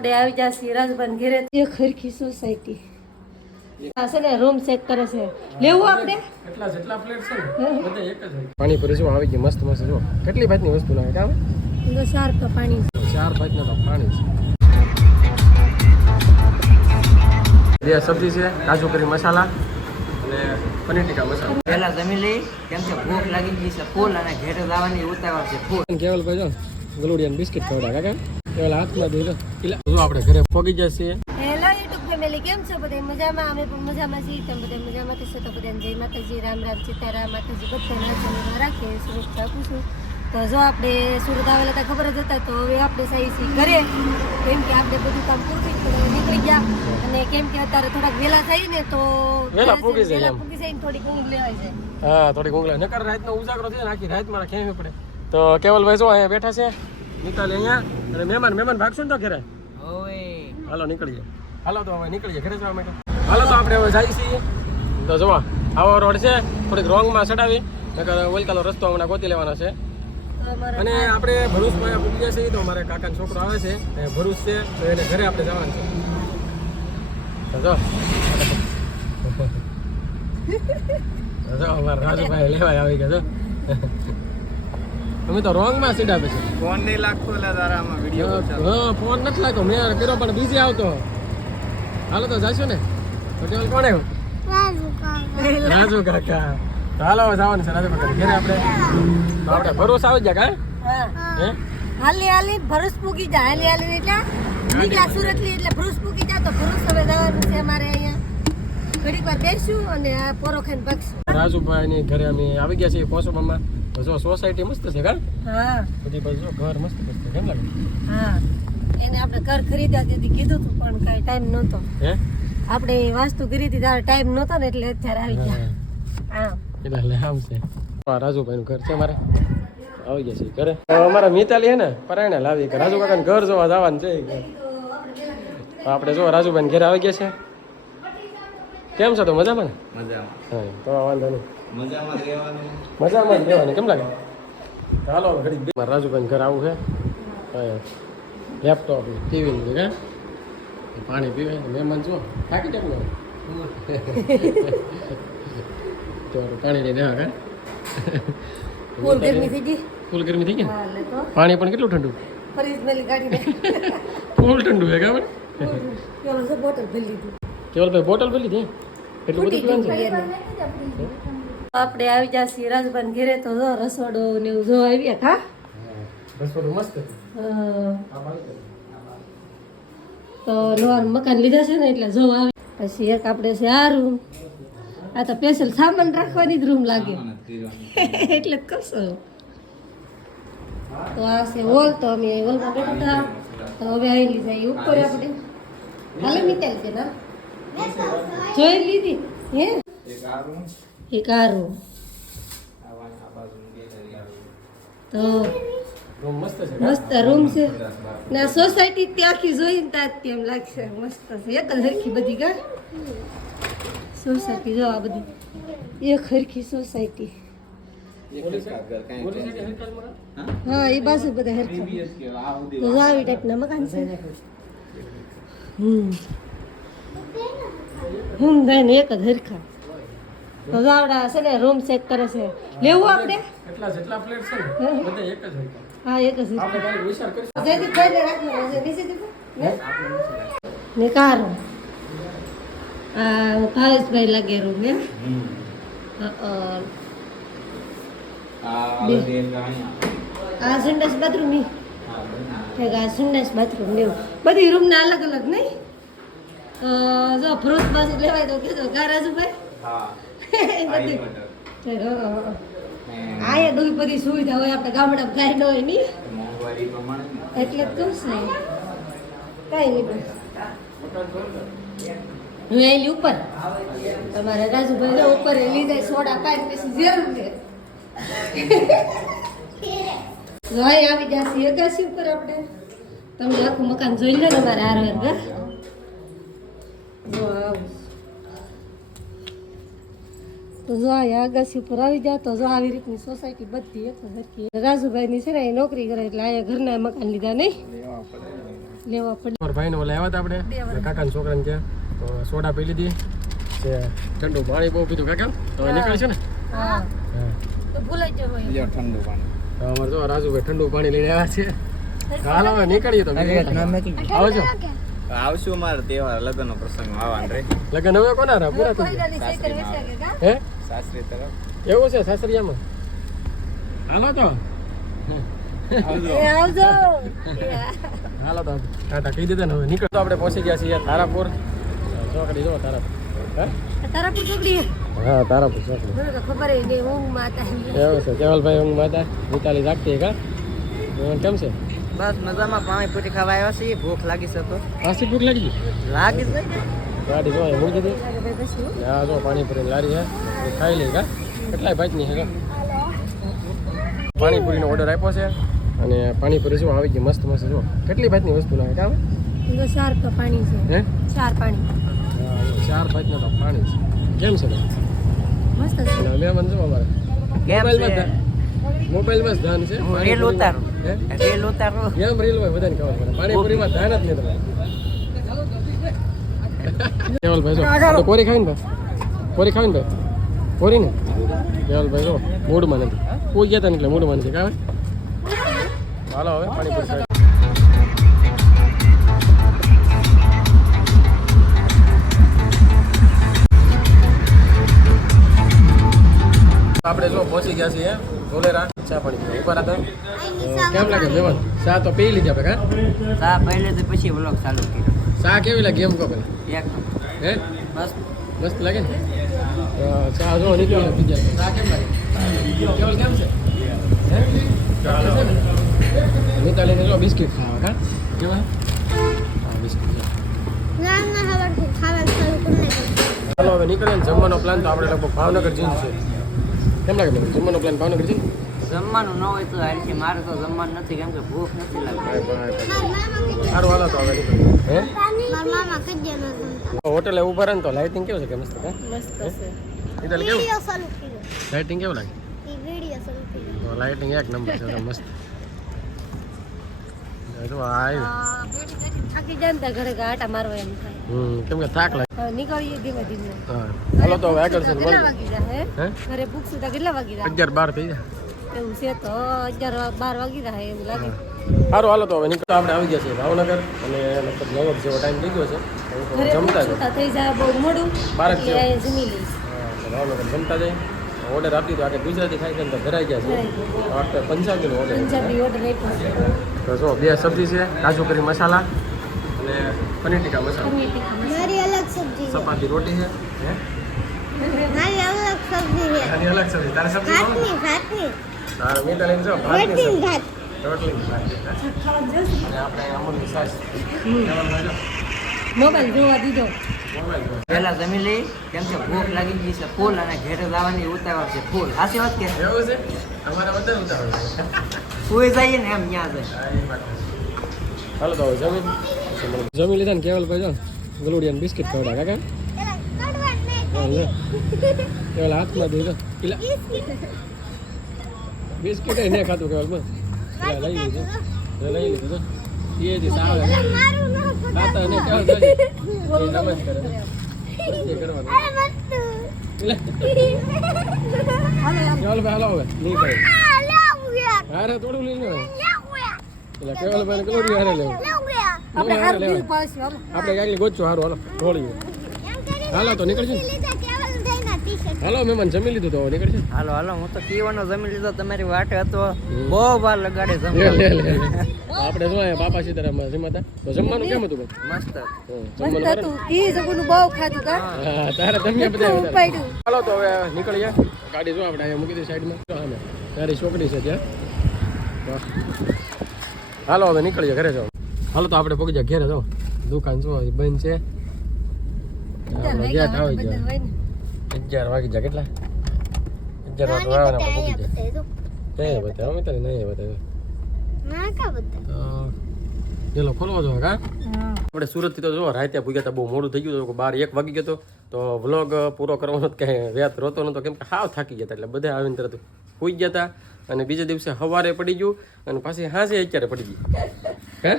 આપણે આવી જશે રાજભાઈ ઘેરે એક હરખી સોસાયટી આ છે ને રૂમ ચેક કરે છે લેવું આપણે જેટલા ફ્લેટ છે ને બધા એક જ હોય પાણીપુરી જો આવી ગઈ મસ્ત મસ્ત જો કેટલી ભાતની વસ્તુ લાગે કામ તો 4 તો પાણી 4 ભાતના તો પાણી છે બે સબ્જી છે કાજુ કરી મસાલા અને પનીર ટીકા મસાલા પહેલા જમી લઈ કેમ કે ભૂખ લાગી ગઈ છે ફૂલ અને ઘેરે જવાની ઉતાવળ છે ફૂલ કેવલભાઈ જો ગલુડિયાન બિસ્કિટ ખવડા કાકા કેવલ હાથમાં દઈ જો આપણે ઘરે પહોંચી જશે. હેલો યુટ્યુબ ફેમિલી, કેમ છો બધા? મજામાં? અમે પણ મજામાં છીએ. તમે બધા મજામાં થશો તો બધાને જય માતાજી, રામ રામ, સીતારામ. માતાજી બધાને આચરણ રાખે, શુભેચ્છા આપું છું. તો જો આપણે સુરત આવેલા હતા ખબર જ હતા, તો હવે આપણે સહી છીએ ઘરે, કેમ કે આપણે બધું કામ પૂરું નીકળી ગયા અને કેમ કે અત્યારે થોડાક વહેલા થઈ ને તો વહેલા પૂગી જાય થોડીક ઊંઘ લેવાય છે. હા, થોડીક ઊંઘ લેવાય, નકર રાતનો ઉજાગરો થઈ નાખી રાત મારા ખેંચવી પડે. તો કેવલભાઈ જો અહીંયા બેઠા છે, નીકળે અહીંયા અને મહેમાન ભાગશું ને તો ઘરે હાલો નીકળીએ. હાલો તો હવે નીકળીએ ઘરે જવા માટે. હાલો તો આપણે હવે જઈએ છીએ. તો જોવા આવો રોડ છે, થોડીક રોંગમાં ચડાવી, નકર ઓલકાલો રસ્તો હમણાં ગોતી લેવાનો છે. અને આપણે ભરૂચમાં પૂગી ગયા છીએ, તો અમારે કાકાનો છોકરો આવે છે, ભરૂચ છે, તો એને ઘરે આપણે જવાનું છે. તો જો અમારા રાજુભાઈ લેવાય આવી ગયા. અમે તો રોંગમાં સીધા પછી ફોન નહીં લાગતો એટલે તારામાં વિડીયો હા ફોન નથી લાગતો, મેં કર્યો પણ બીજી આવતો. હાલો તો જાશું ને. હોટેલ કોણ આવ્યું? રાજુ કાકા. તો હાલો જવાનું છે રાજુ કાકા ઘરે આપણે. તો આપણે ભરોસ આવી ગયા કા હે હાલી ભરૂચ પૂગી જા. હાલી એટલે નીકળ્યા સુરત થી એટલે ભરૂચ પૂગી જા. તો ભરૂચ હવે જવાનું છે અમારે. અહીંયા ઘડીક વાર બેસશું અને આ પોરો ખાઈને ભાગશું. રાજુભાઈ ની ઘરે અમે આવી ગયા છીએ કોસોબામાં. તો જો સોસાયટી મસ્ત છે કા? હા, બધી બાજુ ઘર મસ્ત મસ્ત કેમ લાગે? હા, એને આપણે ઘર ખરીદ્યા તેથી કીધું હતું પણ કાંઈ ટાઈમ નહોતો. હે આપણે વાસ્તુ કરી હતી ત્યારે ટાઈમ નહોતો ને એટલે અત્યારે આવી ગયા. હા, એટલે લેહામ છે. રાજુભાઈ નું ઘર છે મારે. આવી ગયા છે ઘરે. અમારા મિતાલી હે ને પરાયણે લાવી કે રાજુ કાકા ઘર જોવા જવાનું છે. આપણે જો રાજુભાઈ ઘરે આવી ગયા છે. કેમ છો? તો મજામાં ને? મજામાં. હા, તો વાંધો નહીં. મજામાં રહેવાનું. મજામાં જ રહેવાનું. કેમ લાગે? ચાલો ઘડી મારા રાજુભાઈ ઘર આવું છે. લેપટોપ ટીવી ને કા પાણી પીવે મહેમાન જો થાકી જાય ને તો પાણી લઈ દેવા કા ફૂલ ગરમી થઈ ગઈ. ફૂલ ગરમી થઈ ગઈ. હા, એટલે તો પાણી પણ કેટલું ઠંડુ? ફરીજ મેલી કાઢીને ફૂલ ઠંડુ છે ખબર? પેલો છે બોટલ ભરી લીધી. કેવલભાઈ બોટલ ભરી લીધી એટલું બધું પીવાનું છે. આપણે આવી જશે રાજભાઈ ઘેરે. તો જો રસોડો ને એવું જો આવ્યા કા રસોડું મસ્ત છે. તો નવાનું મકાન લીધા છે ને એટલે જો આવે. પછી એક આપણે છે આ રૂમ. આ તો સ્પેશિયલ સામાન રાખવાની જ રૂમ લાગે એટલે જ કરશો. તો આ છે હોલ. તો અમે હોલમાં બેઠા હતા. તો હવે આવી લીધા એ ઉપર આપણે હાલે મિતાલ છે ના જોઈ લીધી હે એક આ રૂમ. તો રૂમ મસ્ત છે. મસ્ત રૂમ છે ને સોસાયટી ત્યાં આખી જોઈને ત્યાં તેમ લાગશે મસ્ત છે. એક જ હરખી બધી કા સોસાયટી જો આ બધી એક હરખી સોસાયટી. હા, એ બાજુ બધા હરખા. તો આવી ટાઈપના મકાન છે. થાય ને એક જ હરખા. તો આવડા છે ને રૂમ ચેક કરે છે. લેવું આપણે? જેટલા ફ્લેટ છે ને બધા એક જ હોય. હા, એક જ આપણે ખાલી વિચાર કરીશું. જયદીપ ભાઈ ને રાખવાનો છે નીચે દીપો ને કારો. આ ભાવેશભાઈ લાગે રૂમ એમ. આ સંડાસ બાથરૂમ ની આ સંડાસ બાથરૂમ લેવું. બધી રૂમ ના અલગ અલગ નહીં. જો ફ્રૂટ બાજુ લેવાય તો કીધું ગારાજુભાઈ બધી આયા ડોઈ બધી સુવિધા હોય. આપણે ગામડામાં કાંઈ ન હોય નહીં એટલે જ કહું છું. કાંઈ નહીં બસ હું એલી ઉપર તમારે રાજુભાઈ ઉપર લીધા સોડા પાઈ પછી જરૂર લે ભાઈ આવી જશે અગાસી ઉપર. આપણે તમે આખું મકાન જોઈ લો ને મારે આર જો આવું. તો જો આ અગાસી ઉપર આવી જાય તો જો આવી રીતની સોસાયટી બધી એક સરખી. રાજુભાઈ ની છે ને એ નોકરી કરે એટલે અહીંયા ઘરના મકાન લીધા નહીં. લેવા પડે. મારા ભાઈને ઓલા આવ્યા હતા આપણે મારા કાકાના છોકરાને ત્યાં તો સોડા પી લીધી તે ઠંડુ પાણી બહુ પીધું કાકા તો હવે નીકળે છે ને હા હા તો ભૂલાઈ જવાય. ઠંડુ પાણી તો અમારે જો રાજુભાઈ ઠંડુ પાણી લઈને આવ્યા છે હાલ હવે નીકળીએ તો આવજો આવશું મારા તહેવાર લગ્નનો પ્રસંગ આવવાનું રે લગન હવે કોના રા પૂરા થઈ ગયા કોઈનાની સાયકલ વેચાય કે કા? હે સાસરી તરફ એવું છે સાસરિયામાં હાલો તો એ આવજો. હાલો તો ટાટા કહી દીધા ને હવે નીકળ તો આપણે પહોંચી ગયા છીએ તારાપુર ચોકડી જો તારાપુર હે તારા પર છોકરી હા તારાપુર ચોકડી મને તો ખબર ય નહીં ઊંઘ માતા એવું છે કેવલભાઈ ઊંઘ માતા વિતાલી જાગતી કા કેમ છે બસ મજામાં પાણીપુરી ખાવા આવ્યા છીએ ભૂખ લાગી છે તો પાછી ભૂખ લાગી લાગી છે ગાડી જો મૂકી દીધી ભાઈ પછી હું? હા જો પાણીપુરી લારી છે એ ખાઈ લઈ કા કેટલાય ભાતની છે પાણીપુરીનો ઓર્ડર આપ્યો છે અને પાણીપુરી શું આવી ગઈ મસ્ત મસ્ત જો કેટલી ભાતની વસ્તુ લાગે કામ તો 4 તો પાણી છે. હે 4 પાણી 4 ભાતના તો પાણી છે કેમ છે ભાઈ મસ્ત છે. અને મહેમાન જો અમારે કેમ છે મોબાઈલમાં જ ધ્યાન છે હું રેલ ઉતારું હે રેલ ઉતારું કેમ રીલ હોય બધાને ખબર પડે પાણીપુરીમાં ધ્યાન જ નહીં તમે કેવલભાઈ જો તો કોરી ખાવીને ભાઈ કોરી ખાવીને ભાઈ કોરી ને કેવલભાઈ જો મૂડમાં નથી કોઈ ગયા હતા ને એટલે મૂડમાં નથી કાવે હાલો હવે પાણીપુરી ખાવી આપણે જો પહોંચી ગયા છીએ ધોલેરા ચા પાણી ઉપર હતા કેમ લાગે મેવાન ચા તો પી લીધી આપણે કા ચા પહેલે તો પછી વ્લોગ ચાલુ કર્યો ચા કેવી લાગે એમ કહો પેલા એક હે બસ મસ્ત લાગે ને ચા જો નીકળી પી જાય ચા કેમ લાગે કેવલ કેમ છે હે મિતાલીને જો બિસ્કિટ ખાવા કા કેવા હા બિસ્કિટ ચાલો હવે નીકળે ને જમવાનો પ્લાન તો આપણે લગભગ ભાવનગર જઈને છે કેમ લાગે મને જમવાનો પ્લાન ભાવનગર છે ને જમવાનું ન હોય તો હાલથી મારે તો જમવાનું નથી કેમ કે ભૂખ નથી લાગતી સારું હાલો તો હવે નીકળીએ હે હોટલે ઉભા રહે ને તો લાઇટિંગ કેવું છે કે મસ્ત કા મસ્ત છે. મિતાલી કેવું લાઇટિંગ કેવું લાગે તો લાઇટિંગ એક નંબર છે તો મસ્ત જો આવ્યું થાકી જાય ને ત્યાં ઘરે આટા મારવા એમ થાય. કેમ કે થાક લાગે હવે નીકળીએ ધીમે ધીમે. હા હાલો તો હવે આગળ છે કેટલા વાગી જાય હે ઘરે પૂછશું તો કેટલા વાગી જાય 11-12 થઈ જાય એવું છે તો 11-12 વાગી જાય એવું લાગે. સારું હાલો તો હવે નીકળો આપણે આવી ગયા છીએ ભાવનગર અને લગભગ 9 જેવો ટાઈમ થઈ ગયો છે ઘરે જમતા પૂછશું તો થઈ જાય બહુ મોડું 12 એટલે અહીંયા જમી લઈશ. ભાવનગર જમતા જાય ઓર્ડર આપી દીધો આગળ ગુજરાતી ખાઈ છે ને તો ભરાઈ ગયા છે આપણે પંજાબીનો ઓર્ડર પંજાબી ઓર્ડર આપ્યો છે. તો જો 2 સબ્જી છે કાજુ કરી મસાલા અને પનીર ટીકા મસાલા પનીર ટીકા મસાલા. મારી અલગ સબ્જી છે ચપાતી રોટી છે હે મારી અલગ સબ્જી છે આની અલગ સબ્જી તારે સબ્જી ખાવ ભાતની તારે મીઠા લઈને જો ભાતની રોટલી સબ્જી ભાત રોટલી ભાત અને આપણે અમૂલની છાશ મોબાઈલ જોવા દીધો. મોબાઈલ પહેલા જમી લઈ કેમ કે ભૂખ લાગી ગઈ છે ફૂલ અને ઘેરે જવાની ઉતાવળ છે ફૂલ સાચી વાત કે એવું છે અમારા બધા ઉતાવળ છે સુઈ જઈએ ને એમ ત્યાં જાય હાલો તો જમી લીધા ને કેવલભાઈ જો ગલુડિયાને બિસ્કિટ ખવડા કાકા કેવલ હાથમાં દીધો પેલા બિસ્કિટ નહીં ખાતું કેવલમાં લઈ લીધું લઈ લીધું એ જ સાવ ખાતા ને કેવલ રમત કરે મસ્તી કરવાનું કેવલભાઈ હાલો હવે નહીં કરે હારે થોડું લઈ લે એટલે કેવલભાઈ ગલુડિયું હારે લેવું આપણે હારું બીજું પાડશું હાલો. આપણે કાંઈ ગોચું સારું હાલો ઢોળીએ હાલો તો નીકળશું હાલો મહેમાન જમી લીધું તો નીકળશું હાલો હાલો હું તો પીવાનો જમી લીધો તમારી વાટે હતો બહુ વાર લગાડે લે જમવા લે લે આપણે શું અહીંયા બાપા સીતારામમાં જમાતા તો જમવાનું કેમ હતું ભાઈ મસ્ત મસ્ત હતું. ઈ જગુનું બહુ ખાધું કા. હા તારે તમે બધા એટલું ઉપાડ્યું. હાલો તો હવે નીકળીએ ગાડી જો આપણે અહીંયા મૂકી દઈએ સાઈડમાં સામે તારી છોકરી છે ત્યાં વાહ. હાલો હવે નીકળીએ ઘરે જાઓ હાલો તો આપણે પગી જાય ઘરે જાઓ દુકાન શું બંધ છે ગેટ આવી બધા ગયા હોય ને. 11 વાગી જાય કેટલા 11 વાગે વાળાના આપણે પગી જાય એ બતાવો અમે તારે નહીં બતાવ્યો ચલો ખોલવા જો કા હા. આપણે સુરતથી તો જો રાતે ભૂગ્યા હતા બહુ મોડું થઈ ગયું હતું 12-1 વાગી ગયો હતો તો વ્લોગ પૂરો કરવાનો કંઈ વ્યાત રોતો નહોતો કેમ કે હાવ થાકી ગયા હતા એટલે બધા આવીને તરત સૂઈ ગયા હતા અને બીજા દિવસે સવારે પડી ગયું અને પાછી હાંસે અત્યારે પડી ગઈ હે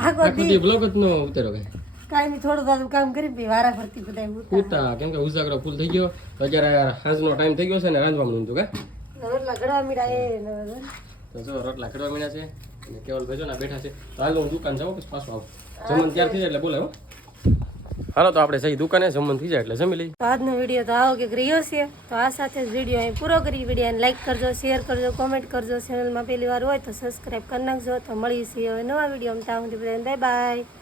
આખો આખો દી બ્લોગ જ નો ઉતારો કઈ કાંઈ નહીં થોડું થોડું કામ કરી પછી વારા ફરતી બધા ઉતાર ઉતા કેમ કે ઉજાગરો ફૂલ થઈ ગયો તો અત્યારે સાંજનો ટાઈમ થઈ ગયો છે ને રાંધવાનું હતું કે રોટલા ઘડવા મીડા એ તો જો રોટલા ખડવા મીના છે અને કેવલભાઈ જો ના બેઠા છે તો હાલ હું દુકાન જાઉં પછી પાછું આવું જમવાનું ત્યાર થઈ જાય એટલે બોલાવો હાલો તો આપણે જઈ દુકાને જમવાનું થઈ જાય એટલે જમી લઈએ તો આજનો વિડીયો તો આવો કે રહ્યો છે તો આ સાથે જ વિડીયો અહીં પૂરો કરી વિડીયોને લાઈક કરજો શેર કરજો કોમેન્ટ કરજો ચેનલમાં પહેલી વાર હોય તો સબસ્ક્રાઈબ કરી નાખજો તો મળીએ છીએ હવે નવા વિડીયોમાં ત્યાં સુધી બધાને બાય બાય